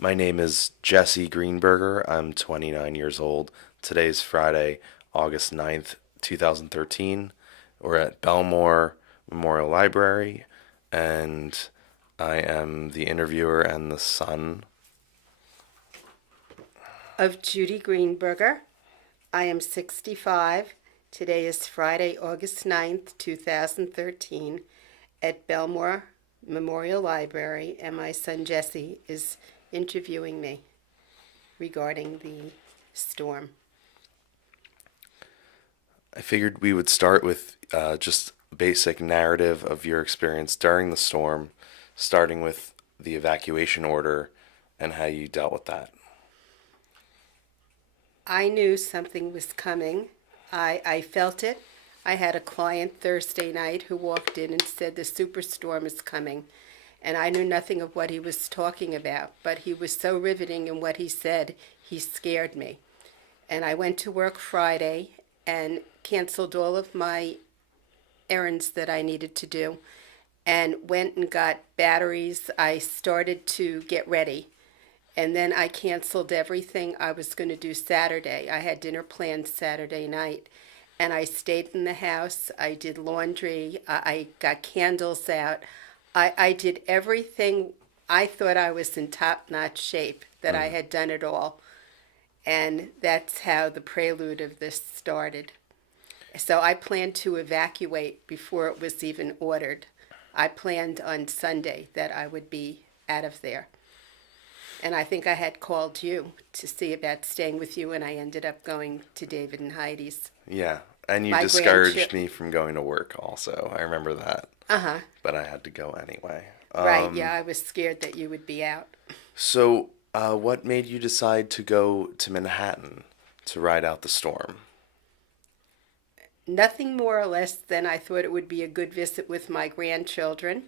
My name is Jesse Greenberger. I'm 29 years old. Today's Friday, August 9th, 2013. We're at Bellmore Memorial Library, and I am the interviewer and the son. Of Judy Greenberger. I am 65. Today is Friday, August 9th, 2013, at Bellmore Memorial Library, and my son Jesse is interviewing me regarding the storm. I figured we would start with just a basic narrative of your experience during the storm, starting with the evacuation order and how you dealt with that. I knew something was coming. I felt it. I had a client Thursday night who walked in and said the superstorm is coming. And I knew nothing of what he was talking about, but he was so riveting in what he said, he scared me. And I went to work Friday and canceled all of my errands that I needed to do and went and got batteries. I started to get ready. And then I canceled everything I was going to do Saturday. I had dinner planned Saturday night. And I stayed in the house. I did laundry. I got candles out. I did everything. I thought I was in top-notch shape, that I had done it all. And that's how the prelude of this started. So I planned to evacuate before it was even ordered. I planned on Sunday that I would be out of there. And I think I had called you to see about staying with you, and I ended up going to David and Heidi's. Yeah, and you My discouraged grandchildren. me from going to work also. I remember that, Uh-huh. but I had to go anyway. Right, yeah, I was scared that you would be out. So, what made you decide to go to Manhattan to ride out the storm? Nothing more or less than I thought it would be a good visit with my grandchildren.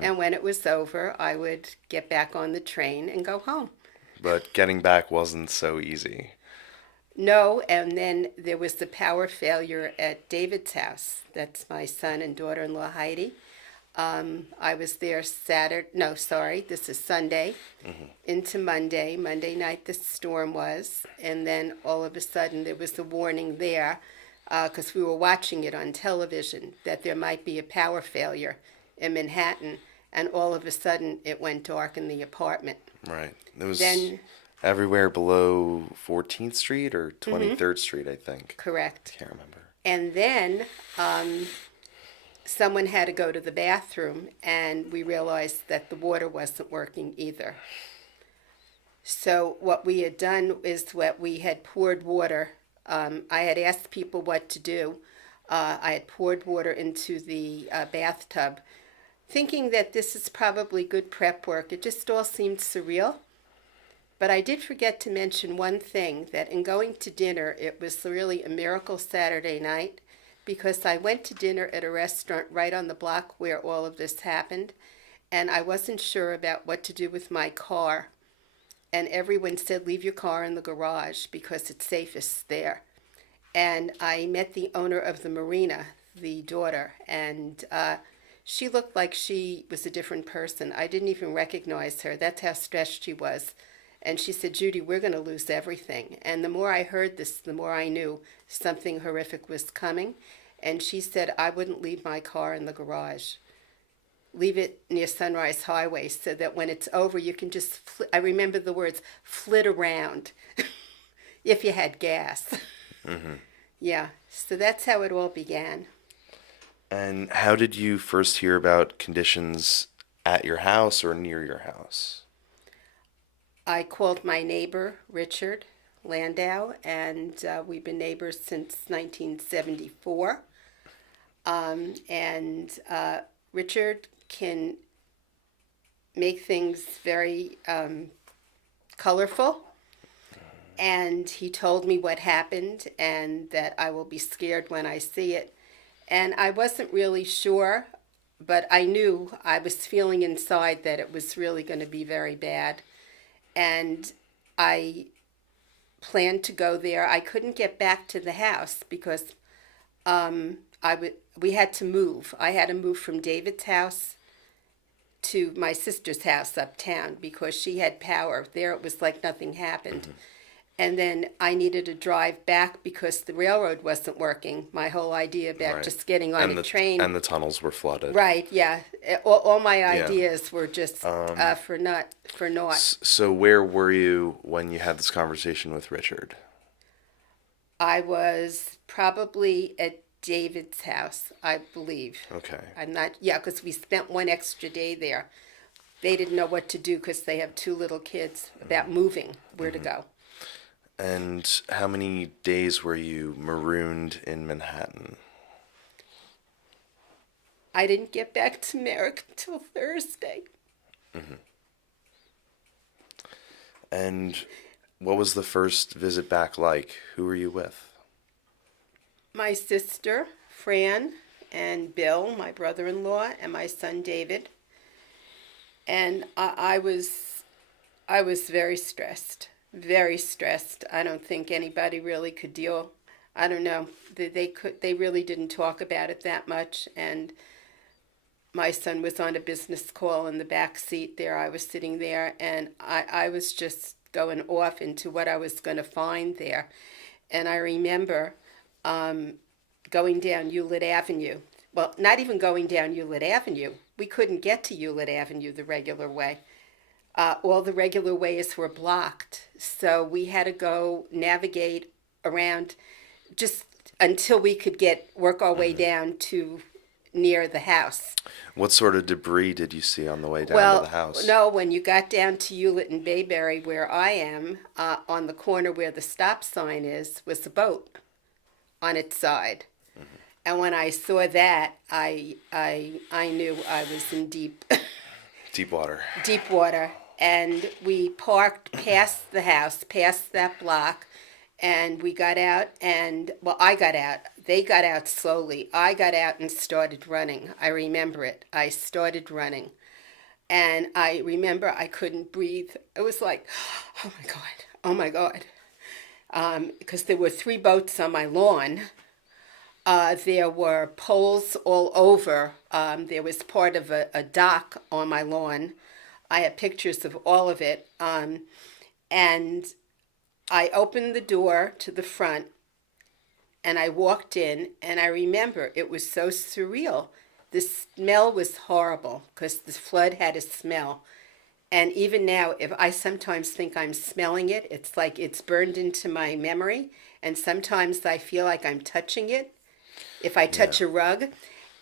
And when it was over, I would get back on the train and go home. But getting back wasn't so easy. No, and then there was the power failure at David's house. That's my son and daughter-in-law Heidi. I was there Saturday, no, sorry, this is Sunday, into Monday. Monday night the storm was, and then all of a sudden there was a warning there, because we were watching it on television, that there might be a power failure in Manhattan, and all of a sudden it went dark in the apartment. Right. It was Then, everywhere below 14th Street or 23rd Street, I think. correct. Can't remember. And then someone had to go to the bathroom, and we realized that the water wasn't working either. So what we had done is that we had poured water. I had asked people what to do. I had poured water into the bathtub, thinking that this is probably good prep work. It just all seemed surreal. But I did forget to mention one thing, that in going to dinner, it was really a miracle Saturday night, because I went to dinner at a restaurant right on the block where all of this happened, and I wasn't sure about what to do with my car. And everyone said, leave your car in the garage because it's safest there. And I met the owner of the marina, the daughter, and she looked like she was a different person. I didn't even recognize her. That's how stressed she was. And she said, Judy, we're going to lose everything. And the more I heard this, the more I knew something horrific was coming. And she said, I wouldn't leave my car in the garage. Leave it near Sunrise Highway so that when it's over, you can just, I remember the words, flit around if you had gas. Yeah, so that's how it all began. And how did you first hear about conditions at your house or near your house? I called my neighbor, Richard Landau, and we've been neighbors since 1974. And Richard can make things very colorful. And he told me what happened and that I will be scared when I see it. And I wasn't really sure, but I knew, I was feeling inside that it was really going to be very bad. And I planned to go there. I couldn't get back to the house because we had to move. I had to move from David's house to my sister's house uptown because she had power. There it was like nothing happened. And then I needed to drive back because the railroad wasn't working. My whole idea about Right. just getting on And a train. and the tunnels were flooded. Right, yeah. All my Yeah. ideas were just for naught. So where were you when you had this conversation with Richard? I was probably at David's house, I believe. Okay. I'm not, yeah, because we spent one extra day there. They didn't know what to do because they have two little kids about moving, where to go. And how many days were you marooned in Manhattan? I didn't get back to Merrick until Thursday. And what was the first visit back like? Who were you with? My sister, Fran, and Bill, my brother-in-law, and my son, David. And I was very stressed. Very stressed. I don't think anybody really could deal. I don't know. They really didn't talk about it that much. And my son was on a business call in the back seat there. I was sitting there, and I was just going off into what I was going to find there. And I remember going down Hewlett Avenue. Well, not even going down Hewlett Avenue. We couldn't get to Hewlett Avenue the regular way. All the regular ways were blocked. So we had to go navigate around just until we could work our way down to near the house. What sort of debris did you see on the way down to the house? No, when you got down to Hewlett and Bayberry, where I am, on the corner where the stop sign is, was a boat on its side. And when I saw that, I knew I was in deep Deep water. deep water. And we parked past the house, past that block, and we got out, and, well, I got out. They got out slowly. I got out and started running. I remember it. I started running. And I remember I couldn't breathe. It was like, oh my God, oh my God. Because there were 3 boats on my lawn. There were poles all over. There was part of a dock on my lawn. I have pictures of all of it. And I opened the door to the front and I walked in, and I remember it was so surreal. The smell was horrible because the flood had a smell. And even now, if I sometimes think I'm smelling it, it's like it's burned into my memory. And sometimes I feel like I'm touching it. If I touch a rug.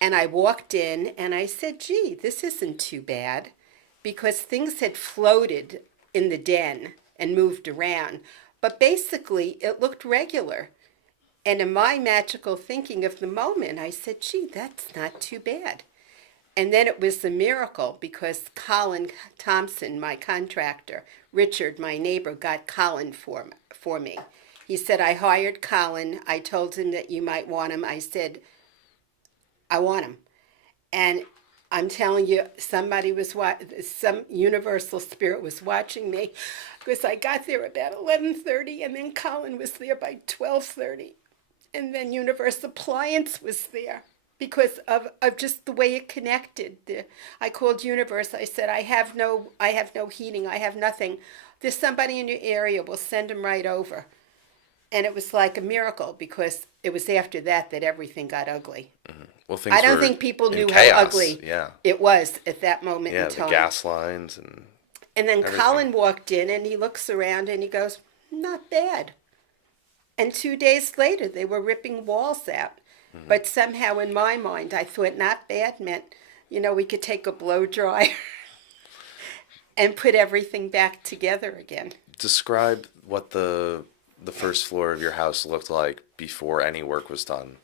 And I walked in and I said, gee, this isn't too bad. Because things had floated in the den and moved around. But basically, it looked regular. And in my magical thinking of the moment, I said, gee, that's not too bad. And then it was a miracle because Colin Thompson, my contractor, Richard, my neighbor, got Colin for me. He said, I hired Colin. I told him that you might want him. I said, I want him. And I'm telling you, some universal spirit was watching me because I got there about 11:30 and then Colin was there by 12:30. And then Universal Appliance was there because of just the way it connected. I called Universe. I said, I have no heating. I have nothing. There's somebody in your area. We'll send them right over. And it was like a miracle because it was after that everything got ugly. Well, things I don't were think people in knew chaos. how ugly Yeah. it was at that moment Yeah, in the time. gas lines and And then everything. Colin walked in and he looks around and he goes, not bad. And 2 days later, they were ripping walls out. But somehow in my mind, I thought not bad meant, we could take a blow dryer and put everything back together again. Describe what the first floor of your house looked like before any work was done.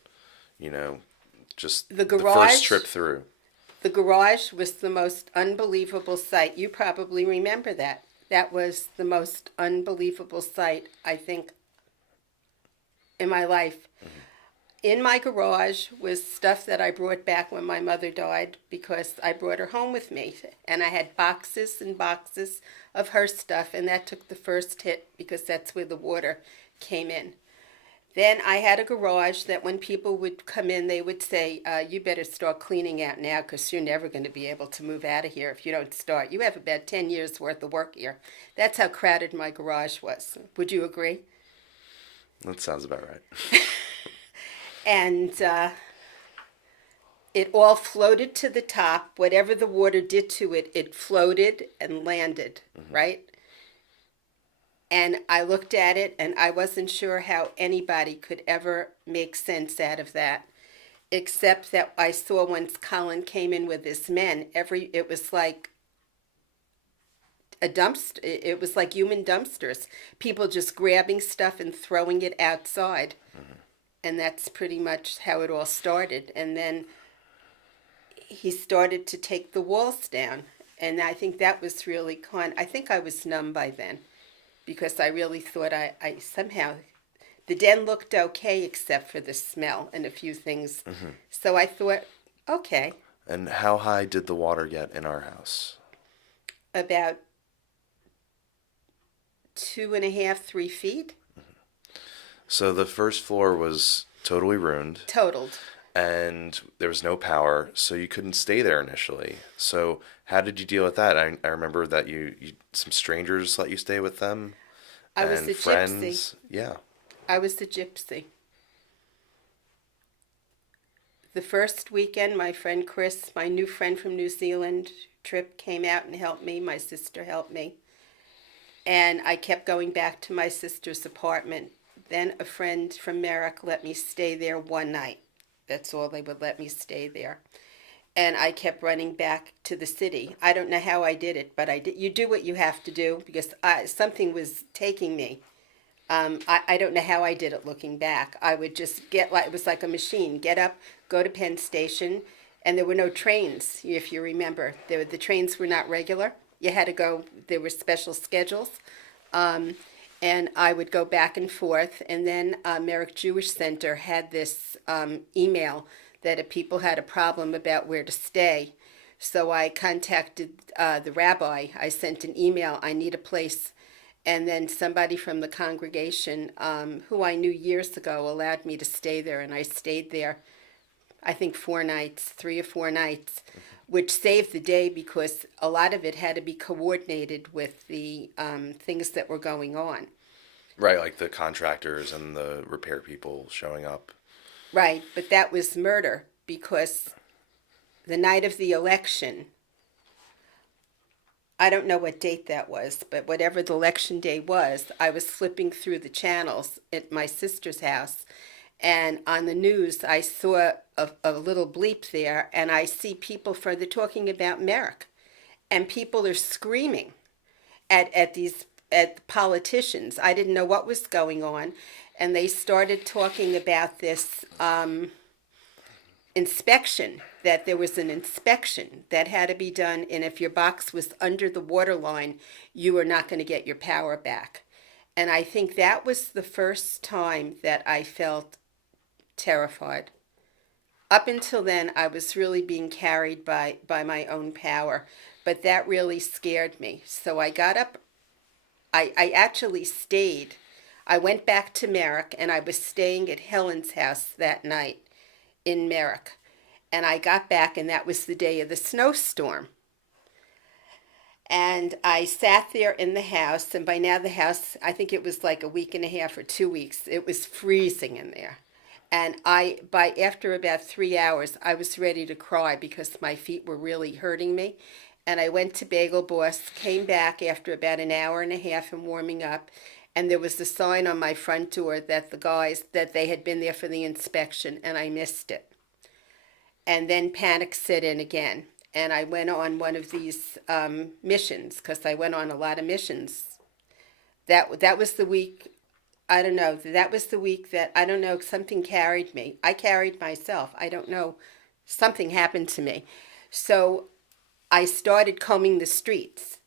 Just The the garage? first trip through. The garage was the most unbelievable sight. You probably remember that. That was the most unbelievable sight, I think, in my life. In my garage was stuff that I brought back when my mother died because I brought her home with me. And I had boxes and boxes of her stuff, and that took the first hit because that's where the water came in. Then I had a garage that when people would come in, they would say, you better start cleaning out now because you're never going to be able to move out of here if you don't start. You have about 10 years worth of work here. That's how crowded my garage was. Would you agree? That sounds about right. And it all floated to the top. Whatever the water did to it, it floated and landed, right? And I looked at it and I wasn't sure how anybody could ever make sense out of that. Except that I saw once Colin came in with his men, it was like a dumpster. It was like human dumpsters. People just grabbing stuff and throwing it outside. And that's pretty much how it all started. And then he started to take the walls down. And I think that was really I think I was numb by then because I really thought I somehow, the den looked okay except for the smell and a few things. So I thought, okay. And how high did the water get in our house? About 2.5, 3 feet. So the first floor was totally ruined. Totaled. And there was no power, so you couldn't stay there initially. So how did you deal with that? I remember that you some strangers let you stay with them. I was and the friends. gypsy. Yeah. I was the gypsy. The first weekend, my friend Chris, my new friend from New Zealand, Trip, came out and helped me. My sister helped me. And I kept going back to my sister's apartment. Then a friend from Merrick let me stay there one night. That's all they would let me stay there. And I kept running back to the city. I don't know how I did it, but I did. You do what you have to do because something was taking me. I don't know how I did it looking back. I would just it was like a machine. Get up, go to Penn Station, and there were no trains, if you remember. The trains were not regular. You had to go, there were special schedules. And I would go back and forth. And then Merrick Jewish Center had this email that if people had a problem about where to stay. So I contacted the rabbi. I sent an email, I need a place. And then somebody from the congregation who I knew years ago allowed me to stay there. And I stayed there, I think 4 nights, 3 or 4 nights, which saved the day because a lot of it had to be coordinated with the things that were going on. Right, like the contractors and the repair people showing up. Right, but that was murder because the night of the election, I don't know what date that was, but whatever the election day was, I was flipping through the channels at my sister's house. And on the news, I saw a little bleep there, and I see people further talking about Merrick. And people are screaming at politicians. I didn't know what was going on. And they started talking about this inspection, that there was an inspection that had to be done. And if your box was under the water line, you were not going to get your power back. And I think that was the first time that I felt terrified. Up until then, I was really being carried by my own power. But that really scared me. So I got up. I actually stayed. I went back to Merrick, and I was staying at Helen's house that night in Merrick. And I got back, and that was the day of the snowstorm. And I sat there in the house, and by now the house, I think it was like a week and a half or 2 weeks, it was freezing in there. And after about 3 hours, I was ready to cry because my feet were really hurting me. And I went to Bagel Boss, came back after about an hour and a half and warming up, and there was a sign on my front door that that they had been there for the inspection, and I missed it. And then panic set in again. And I went on one of these missions, because I went on a lot of missions. That was the week, I don't know, that was the week that, I don't know, something carried me. I carried myself. I don't know, something happened to me. So I started combing the streets,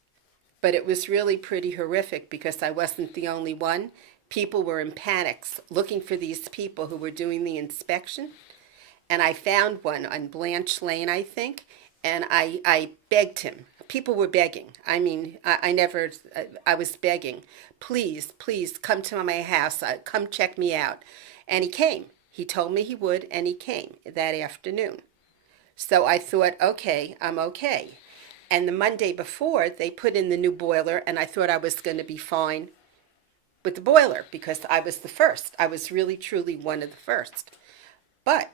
but it was really pretty horrific because I wasn't the only one. People were in panics looking for these people who were doing the inspection. And I found one on Blanche Lane, I think, and I begged him. People were begging. I mean, I was begging, please, please come to my house, come check me out. And he came. He told me he would, and he came that afternoon. So I thought, okay, I'm okay. And the Monday before, they put in the new boiler, and I thought I was going to be fine with the boiler because I was the first. I was really, truly one of the first. But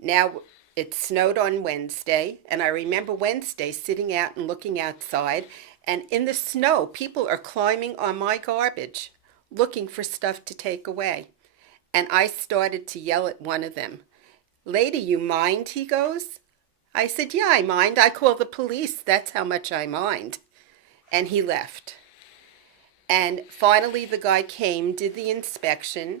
now it snowed on Wednesday, and I remember Wednesday sitting out and looking outside, and in the snow, people are climbing on my garbage looking for stuff to take away. And I started to yell at one of them. Lady, you mind? He goes. I said, yeah, I mind. I call the police. That's how much I mind. And he left. And finally, the guy came, did the inspection,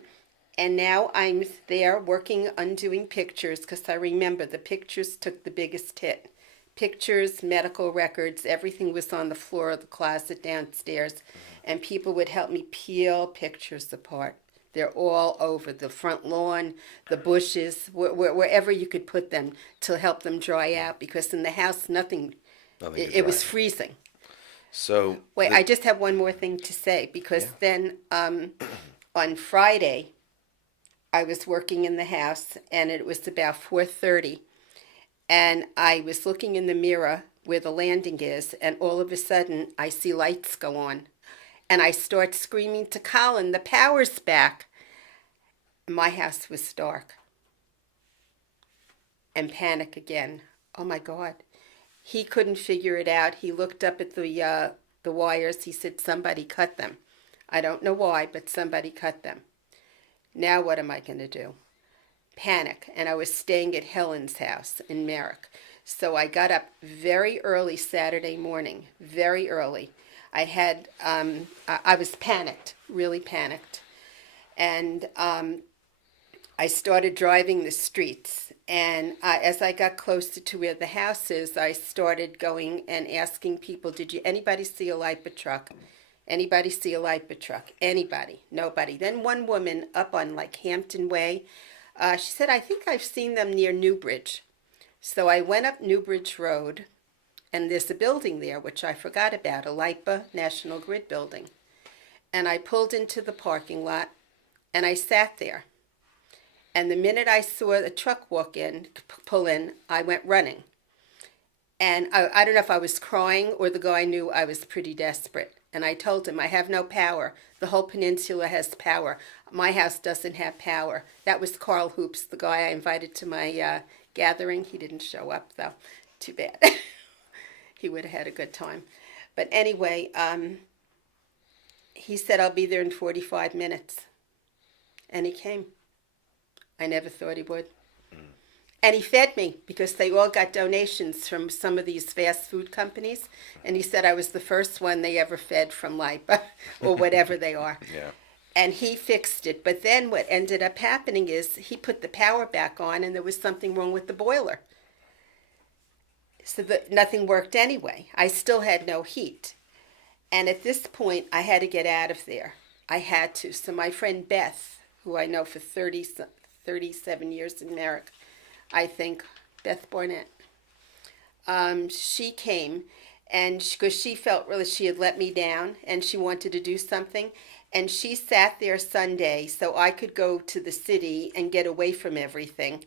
and now I'm there working on doing pictures because I remember the pictures took the biggest hit. Pictures, medical records, everything was on the floor of the closet downstairs, and people would help me peel pictures apart. They're all over the front lawn, the bushes, wherever you could put them to help them dry out because in the house, nothing, Nothing to it was dry. freezing. So Wait, I just have one more thing to say because then on Friday, I was working in the house and it was about 4:30 and I was looking in the mirror where the landing is and all of a sudden I see lights go on and I start screaming to Colin, the power's back. My house was dark and panic again. Oh my God. He couldn't figure it out. He looked up at the wires. He said somebody cut them. I don't know why, but somebody cut them. Now what am I going to do? Panic. And I was staying at Helen's house in Merrick. So I got up very early Saturday morning, very early. I was panicked, really panicked. And I started driving the streets. And as I got closer to where the house is, I started going and asking people, anybody see a LIPA truck? Anybody see a LIPA truck? Anybody? Nobody. Then one woman up on like Hampton Way, she said, I think I've seen them near Newbridge. So I went up Newbridge Road, and there's a building there, which I forgot about, a LIPA National Grid building. And I pulled into the parking lot, and I sat there. And the minute I saw the truck pull in, I went running. And I don't know if I was crying or the guy knew I was pretty desperate. And I told him, I have no power. The whole peninsula has power. My house doesn't have power. That was Carl Hoops, the guy I invited to my gathering. He didn't show up, though. Too bad. He would have had a good time. But anyway, he said, I'll be there in 45 minutes. And he came. I never thought he would. And he fed me because they all got donations from some of these fast food companies. And he said I was the first one they ever fed from LIPA or whatever they are. Yeah. And he fixed it. But then what ended up happening is he put the power back on and there was something wrong with the boiler. So nothing worked anyway. I still had no heat. And at this point, I had to get out of there. I had to. So my friend Beth, who I know for 37 years in Merrick, I think, Beth Barnett. She came, and because she felt really she had let me down, and she wanted to do something, and she sat there Sunday so I could go to the city and get away from everything.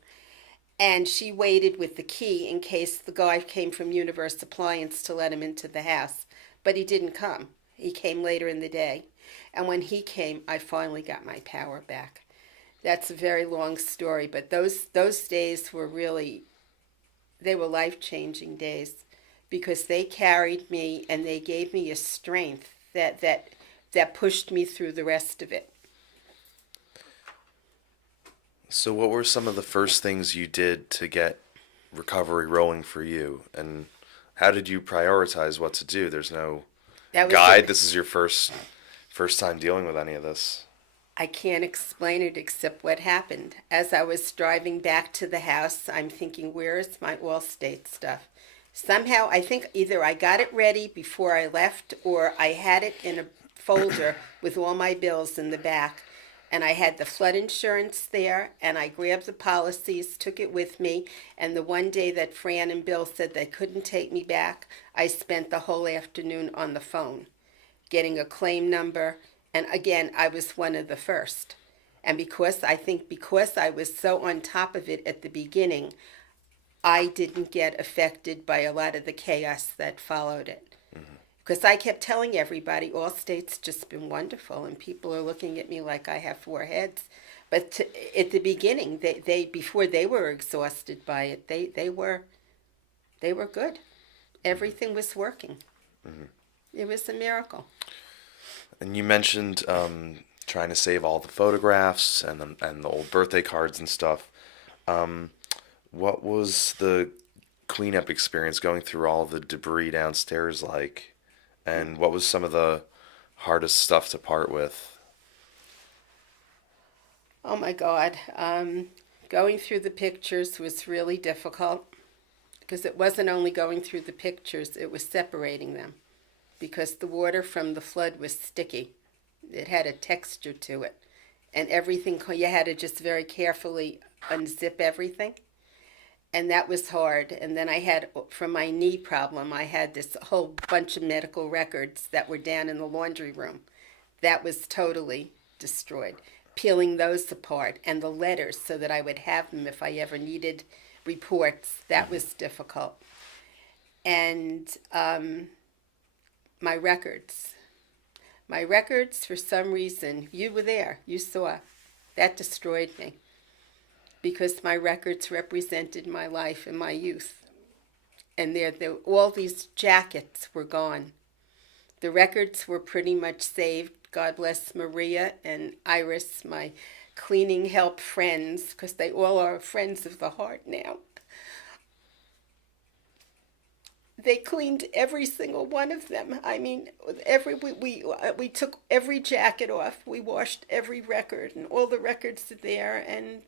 And she waited with the key in case the guy came from Universe Appliance to let him into the house. But he didn't come. He came later in the day. And when he came, I finally got my power back. That's a very long story, but those days were really, they were life-changing days because they carried me and they gave me a strength that pushed me through the rest of it. So what were some of the first things you did to get recovery rolling for you? And how did you prioritize what to do? There's no guide. This is your first time dealing with any of this. I can't explain it except what happened. As I was driving back to the house, I'm thinking, where is my Allstate stuff? Somehow, I think either I got it ready before I left or I had it in a folder with all my bills in the back. And I had the flood insurance there, and I grabbed the policies, took it with me, and the one day that Fran and Bill said they couldn't take me back, I spent the whole afternoon on the phone, getting a claim number, and again, I was one of the first. And because I was so on top of it at the beginning, I didn't get affected by a lot of the chaos that followed it. Because I kept telling everybody, Allstate's just been wonderful, and people are looking at me like I have four heads. But at the beginning, they before they were exhausted by it, they were good. Everything was working. It was a miracle. And you mentioned trying to save all the photographs and the old birthday cards and stuff. What was the cleanup experience going through all the debris downstairs like? And what was some of the hardest stuff to part with? Oh my God. Going through the pictures was really difficult because it wasn't only going through the pictures, it was separating them because the water from the flood was sticky. It had a texture to it. And everything, you had to just very carefully unzip everything. And that was hard. And then I had, from my knee problem, I had this whole bunch of medical records that were down in the laundry room. That was totally destroyed. Peeling those apart and the letters so that I would have them if I ever needed reports, that was difficult. And my records. My records, for some reason, you were there, you saw, that destroyed me. Because my records represented my life and my youth. And all these jackets were gone. The records were pretty much saved. God bless Maria and Iris, my cleaning help friends, because they all are friends of the heart now. They cleaned every single one of them. I mean, we took every jacket off. We washed every record, and all the records are there, and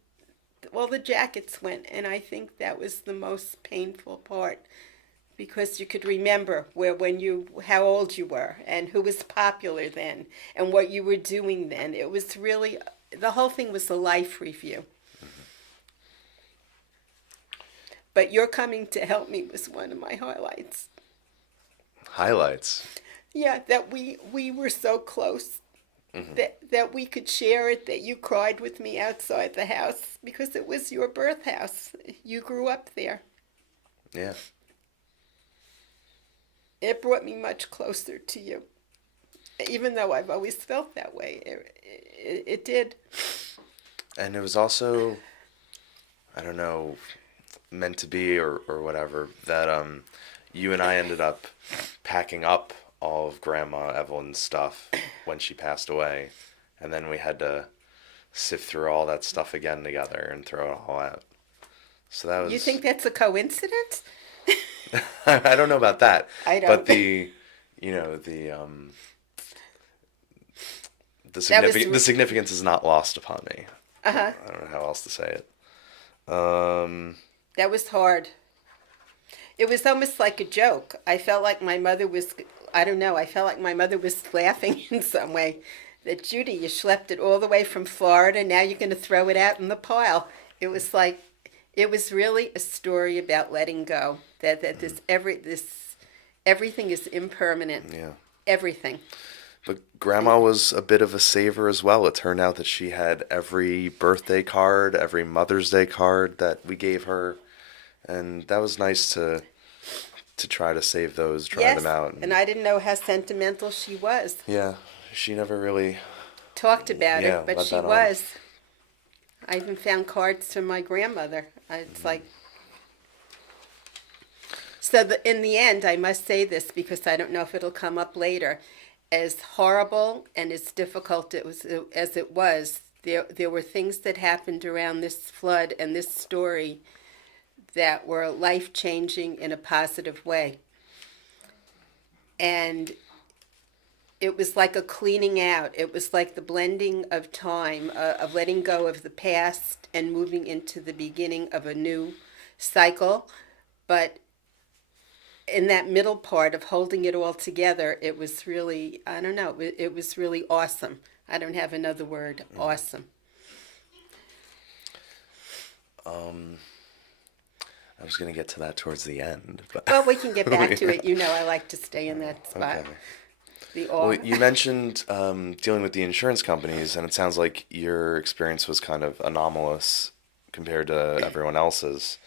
all the jackets went, and I think that was the most painful part because you could remember how old you were and who was popular then and what you were doing then. It was really, the whole thing was a life review. But your coming to help me was one of my highlights. Highlights? Yeah, that we were so close. That we could share it, that you cried with me outside the house because it was your birth house. You grew up there. Yeah. It brought me much closer to you. Even though I've always felt that way, it did. And it was also, I don't know, meant to be or whatever, that you and I ended up packing up all of Grandma Evelyn's stuff when she passed away, and then we had to sift through all that stuff again together and throw it all out. So that was. You think that's a coincidence? I don't know about that. I don't. But the significance is not lost upon me. I don't know how else to say it. That was hard. It was almost like a joke. I felt like my mother was. I don't know. I felt like my mother was laughing in some way. That Judy, you schlepped it all the way from Florida. Now you're going to throw it out in the pile. It was like, it was really a story about letting go. That everything is impermanent. Yeah. Everything. But Grandma was a bit of a saver as well. It turned out that she had every birthday card, every Mother's Day card that we gave her, and that was nice to try to save those, try them out. And I didn't know how sentimental she was. Yeah, she never really talked about it, but she that on. was. I even found cards from my grandmother. It's like. So in the end, I must say this because I don't know if it'll come up later. As horrible and as difficult as it was, there were things that happened around this flood and this story that were life-changing in a positive way. And it was like a cleaning out. It was like the blending of time, of letting go of the past and moving into the beginning of a new cycle. But in that middle part of holding it all together, it was really, I don't know, it was really awesome. I don't have another word, awesome. I was going to get to that towards the end. But Well, we can get back to it. You know I like to stay in that spot. Okay. The Well, awe. you mentioned dealing with the insurance companies, and it sounds like your experience was kind of anomalous compared to everyone else's.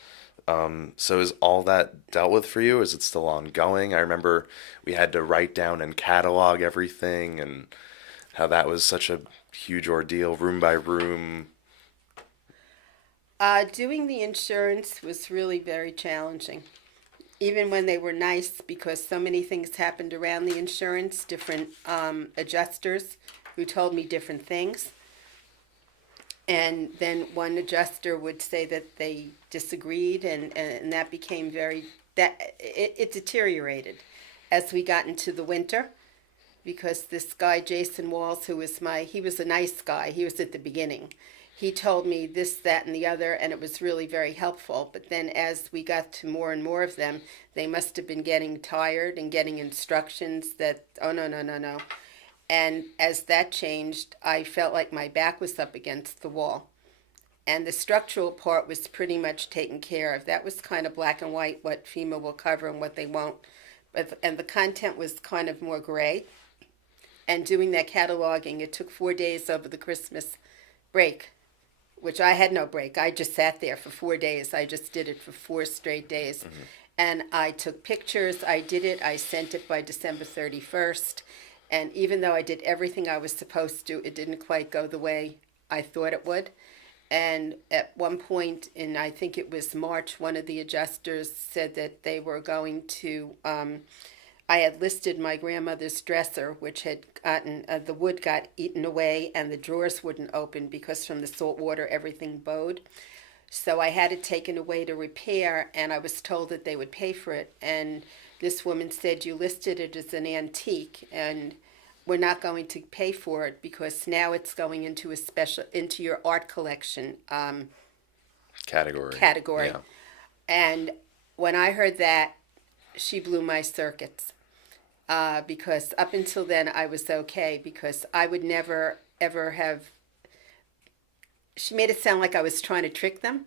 So is all that dealt with for you? Is it still ongoing? I remember we had to write down and catalog everything, and how that was such a huge ordeal, room by room. Doing the insurance was really very challenging, even when they were nice, because so many things happened around the insurance, different adjusters who told me different things. And then one adjuster would say that they disagreed, and that became it deteriorated as we got into the winter, because this guy Jason Walls, he was a nice guy. He was at the beginning. He told me this, that, and the other, and it was really very helpful. But then as we got to more and more of them, they must have been getting tired and getting instructions that, oh, no, no, no, no. And as that changed, I felt like my back was up against the wall. And the structural part was pretty much taken care of. That was kind of black and white, what FEMA will cover and what they won't. And the content was kind of more gray. And doing that cataloging, it took 4 days over the Christmas break, which I had no break. I just sat there for 4 days. I just did it for 4 straight days. And I took pictures. I did it. I sent it by December 31st. And even though I did everything I was supposed to, it didn't quite go the way I thought it would. And at one point in, I think it was March, one of the adjusters said that they were going to, I had listed my grandmother's dresser, which had gotten, the wood got eaten away and the drawers wouldn't open because from the salt water everything bowed. So I had it taken away to repair, and I was told that they would pay for it. And this woman said, you listed it as an antique, and we're not going to pay for it because now it's going into into your art collection Category. category. Yeah. And when I heard that, she blew my circuits. Because up until then I was okay, because I would never ever have. She made it sound like I was trying to trick them,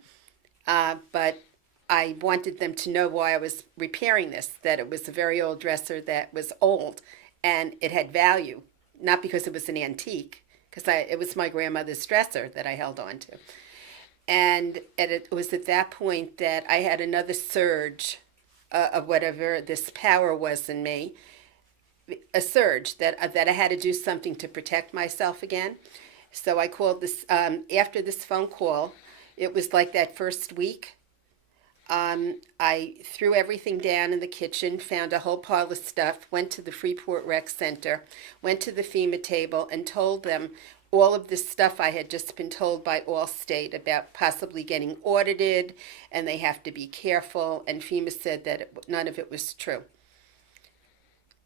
but I wanted them to know why I was repairing this, that it was a very old dresser that was old and it had value, not because it was an antique, because it was my grandmother's dresser that I held on to. And it was at that point that I had another surge of whatever this power was in me, a surge that I had to do something to protect myself again. So I called this, after this phone call, it was like that first week. I threw everything down in the kitchen, found a whole pile of stuff, went to the Freeport Rec Center, went to the FEMA table, and told them all of this stuff I had just been told by Allstate about possibly getting audited, and they have to be careful. And FEMA said that none of it was true.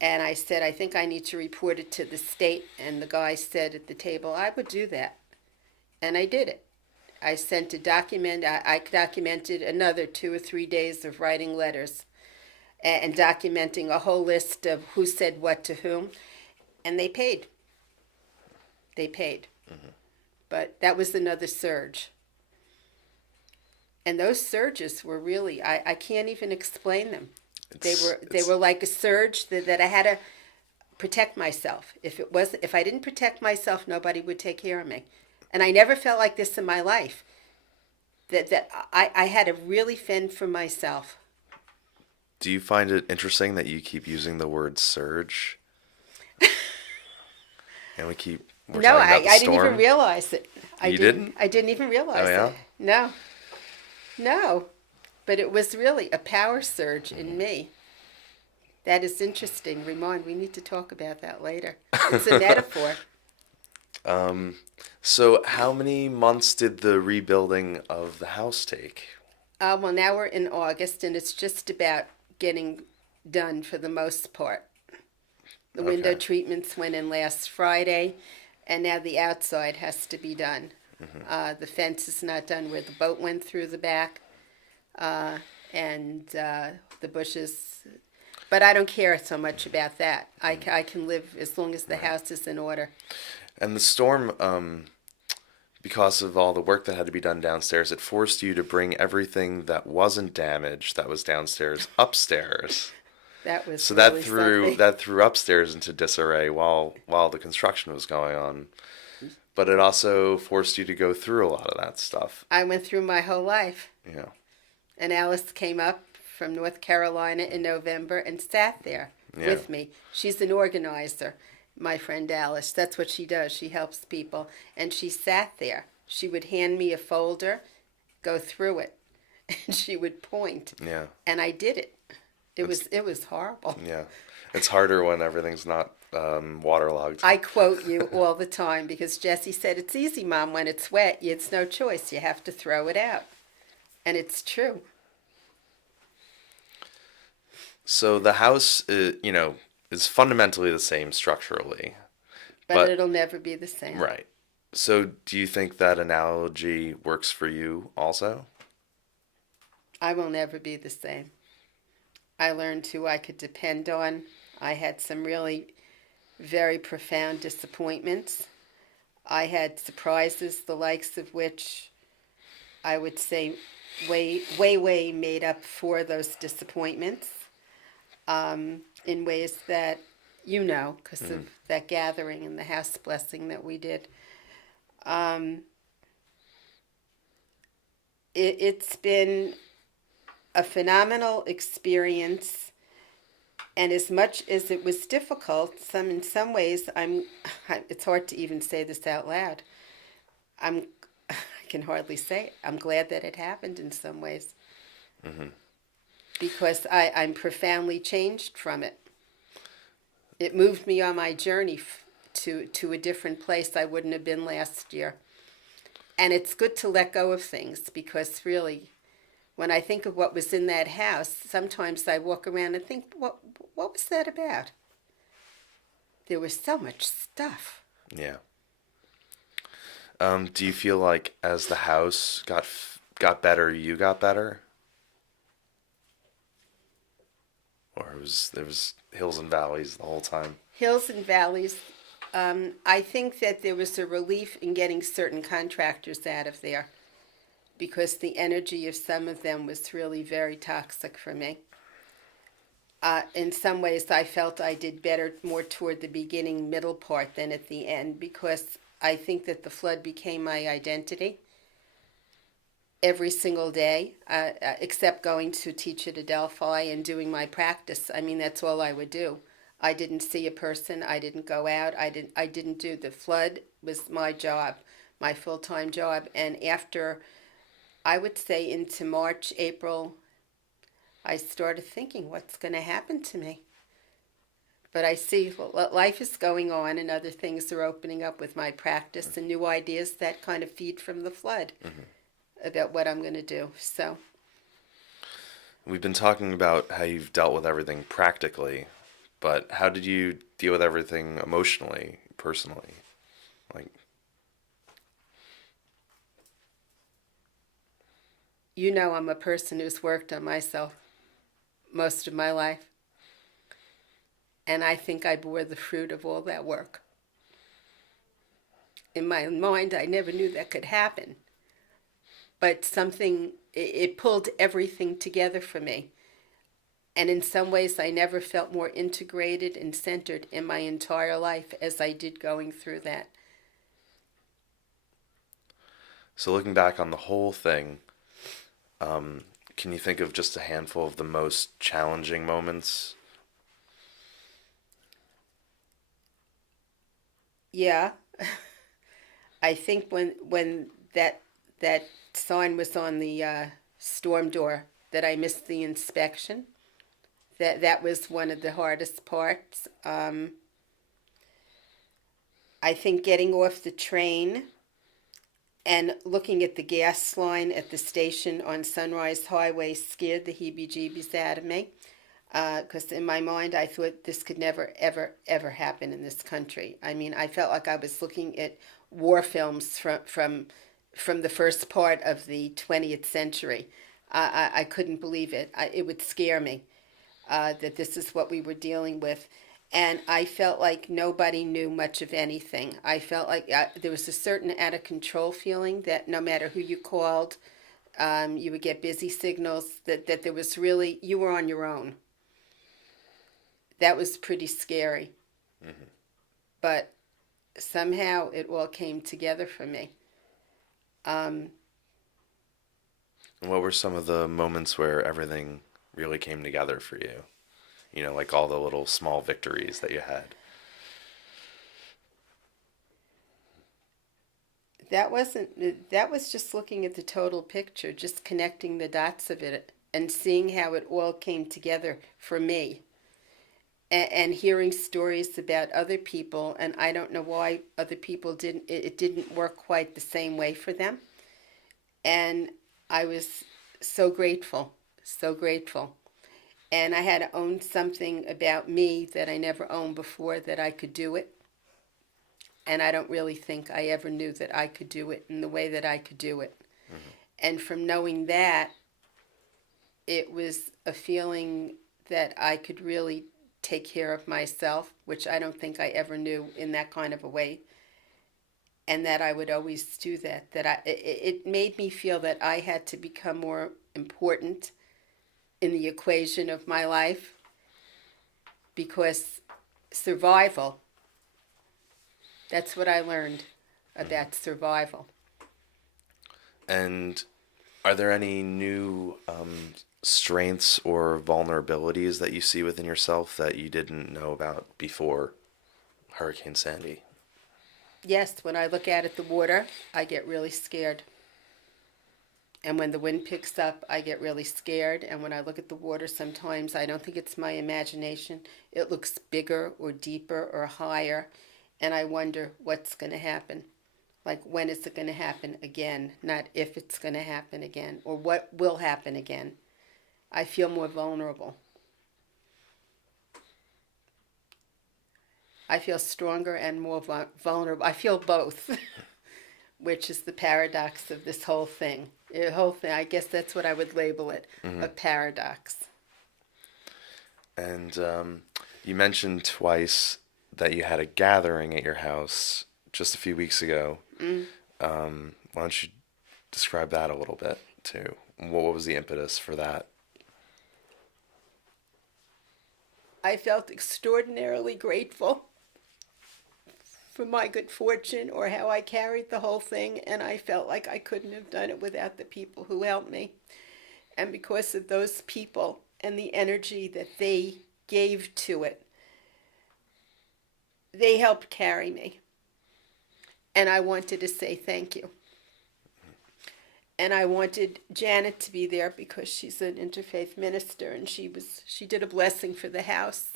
And I said, I think I need to report it to the state. And the guy said at the table, I would do that. And I did it. I sent a document. I documented another 2 or 3 days of writing letters and documenting a whole list of who said what to whom. And they paid. They paid. But that was another surge. And those surges were really, I can't even explain them. They were like a surge that I had to protect myself. If I didn't protect myself, nobody would take care of me. And I never felt like this in my life. That I had to really fend for myself. Do you find it interesting that you keep using the word surge? And we're No, talking about the I didn't even storm? realize it. You didn't? I didn't even realize Oh, yeah? it. No. But it was really a power surge in me. That is interesting, Ramon. We need to talk about that later. It's a metaphor. So how many months did the rebuilding of the house take? Well, now we're in August, and it's just about getting done for the most part. The window Okay. treatments went in last Friday, and now the outside has to be done. The fence is not done where the boat went through the back, and the bushes. But I don't care so much about that. I can live as long as the house is in order. And the storm, because of all the work that had to be done downstairs, it forced you to bring everything that wasn't damaged, that was downstairs, upstairs. That was So really something. that threw upstairs into disarray while the construction was going on. But it also forced you to go through a lot of that stuff. I went through my whole life. Yeah. And Alice came up from North Carolina in November and sat there Yeah. with me. She's an organizer, my friend Alice. That's what she does. She helps people. And she sat there. She would hand me a folder, go through it, and she would point. Yeah. And I did it. It's It was horrible. yeah. It's harder when everything's not waterlogged. I quote you all the time because Jessie said, "It's easy, Mom, when it's wet. It's no choice. You have to throw it out." And it's true. So the house, is fundamentally the same structurally, But but it'll never be the same. right. So do you think that analogy works for you also? I will never be the same. I learned who I could depend on. I had some really very profound disappointments. I had surprises, the likes of which I would say way made up for those disappointments in ways that because of that gathering and the house blessing that we did. Um, it's been a phenomenal experience, and as much as it was difficult, in some ways, it's hard to even say this out loud. I can hardly say it. I'm glad that it happened in some ways because I'm profoundly changed from it. It moved me on my journey to a different place I wouldn't have been last year. And it's good to let go of things because really, when I think of what was in that house, sometimes I walk around and think, what was that about? There was so much stuff. Yeah. Do you feel like as the house got better, you got better, or there was hills and valleys the whole time? Hills and valleys. I think that there was a relief in getting certain contractors out of there because the energy of some of them was really very toxic for me. In some ways, I felt I did better more toward the beginning, middle part than at the end because I think that the flood became my identity every single day, except going to teach at Adelphi and doing my practice. I mean, that's all I would do. I didn't see a person. I didn't go out. I didn't do the flood was my job, my full-time job. And after, I would say into March, April, I started thinking, what's going to happen to me? But I see life is going on and other things are opening up with my practice and new ideas that kind of feed from the flood about what I'm going to do. So We've been talking about how you've dealt with everything practically, but how did you deal with everything emotionally, personally? Like, I'm a person who's worked on myself most of my life. And I think I bore the fruit of all that work. In my mind, I never knew that could happen. But it pulled everything together for me. And in some ways, I never felt more integrated and centered in my entire life as I did going through that. so looking back on the whole thing, can you think of just a handful of the most challenging moments? Yeah, I think when that sign was on the storm door that I missed the inspection, that was one of the hardest parts. I think getting off the train and looking at the gas line at the station on Sunrise Highway scared the heebie-jeebies out of me. Because in my mind, I thought this could never, ever happen in this country. I mean, I felt like I was looking at war films from the first part of the 20th century. I couldn't believe it. It would scare me that this is what we were dealing with. And I felt like nobody knew much of anything. I felt like there was a certain out of control feeling that no matter who you called, you would get busy signals, that there was really, you were on your own. that was pretty scary. But somehow it all came together for me. And what were some of the moments where everything really came together for you? You know, like all the little small victories that you had. That was just looking at the total picture, just connecting the dots of it and seeing how it all came together for me. And hearing stories about other people, and I don't know why other people didn't, it didn't work quite the same way for them. And I was so grateful, so grateful. And I had to own something about me that I never owned before, that I could do it. And I don't really think I ever knew that I could do it in the way that I could do it. And from knowing that, it was a feeling that I could really take care of myself, which I don't think I ever knew in that kind of a way. And that I would always do that. It made me feel that I had to become more important in the equation of my life, because survival, that's what I learned about survival. And are there any new strengths or vulnerabilities that you see within yourself that you didn't know about before Hurricane Sandy? Yes, when I look out at the water, I get really scared. And when the wind picks up, I get really scared. And when I look at the water, sometimes I don't think it's my imagination. It looks bigger or deeper or higher. And I wonder what's going to happen. Like, when is it going to happen again? Not if it's going to happen again, or what will happen again. I feel more vulnerable. I feel stronger and more vulnerable. I feel both, which is the paradox of this whole thing. The whole thing, I guess that's what I would label it, a paradox. And you mentioned twice that you had a gathering at your house just a few weeks ago. Why don't you describe that a little bit too? What was the impetus for that? I felt extraordinarily grateful for my good fortune, or how I carried the whole thing, and I felt like I couldn't have done it without the people who helped me. And because of those people and the energy that they gave to it, they helped carry me. And I wanted to say thank you. And I wanted Janet to be there because she's an interfaith minister, and she did a blessing for the house.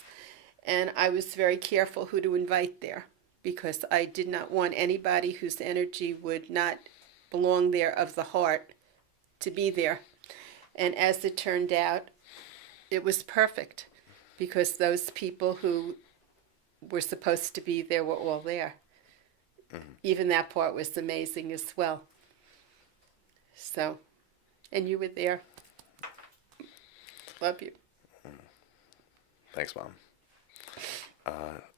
And I was very careful who to invite there, because I did not want anybody whose energy would not belong there, of the heart, to be there. And as it turned out, it was perfect, because those people who were supposed to be there were all there. Even that part was amazing as well. So, and you were there. Love you. Thanks, Mom.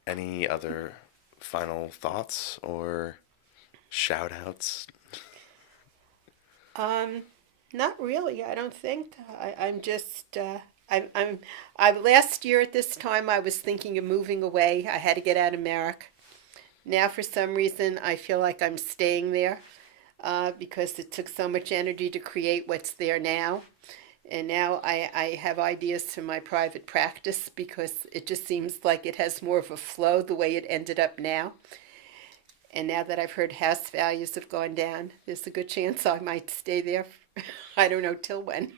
Any other final thoughts or shout outs? Not really. I don't think. I'm just. I last year at this time I was thinking of moving away. I had to get out of Merrick. Now, for some reason, I feel like I'm staying there, because it took so much energy to create what's there now. And now I have ideas for my private practice, because it just seems like it has more of a flow the way it ended up now. And now that I've heard house values have gone down, there's a good chance I might stay there. I don't know till when.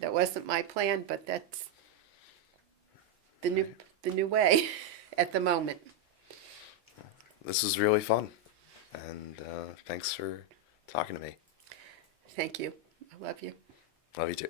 That wasn't my plan, but that's the new way at the moment. This was really fun, and thanks for talking to me. Thank you. I love you. Love you too.